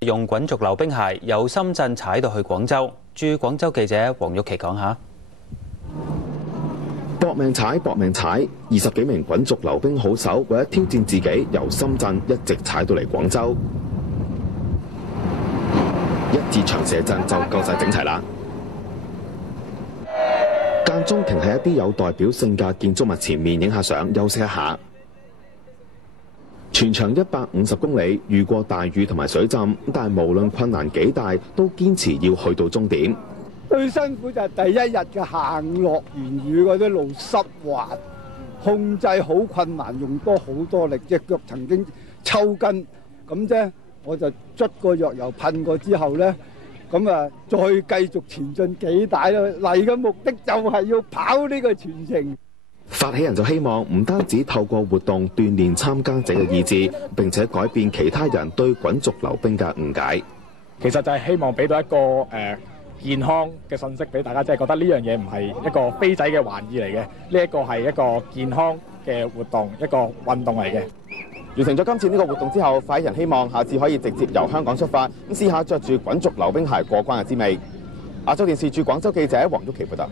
用滾軸溜冰鞋由深圳踩到去廣州。駐廣州記者黃玉琪講下。搏命踩，搏命踩，20幾名滾軸溜冰好手為咗挑戰自己，由深圳一直踩到嚟廣州。一至長射陣就夠晒整齊啦。間中停喺一啲有代表性嘅建築物前面影下相，休息一下。全長150公里，遇過大雨同埋水浸，但係無論困難幾大，都堅持要去到終點。最辛苦就係第一日嘅行落完雨嗰啲路濕滑，控制好困難，用多好多力，隻腳曾經抽筋，咁啫我就捽個藥油噴過之後咧，咁啊再繼續前進幾大咯。嚟嘅目的就係要跑呢個全程。發起人就希望唔單止透過活動鍛鍊參加者嘅意志，並且改變其他人對滾軸溜冰嘅誤解。其實就係希望俾到一個健康嘅信息俾大家，即係覺得呢樣嘢唔係一個飛仔嘅玩意嚟嘅，呢一個係一個健康嘅活動，一個運動嚟嘅。完成咗今次呢個活動之後，發起人希望下次可以直接由香港出發，咁試下着住滾軸溜冰鞋過關嘅滋味。亞洲電視駐廣州記者黃旭琪報道。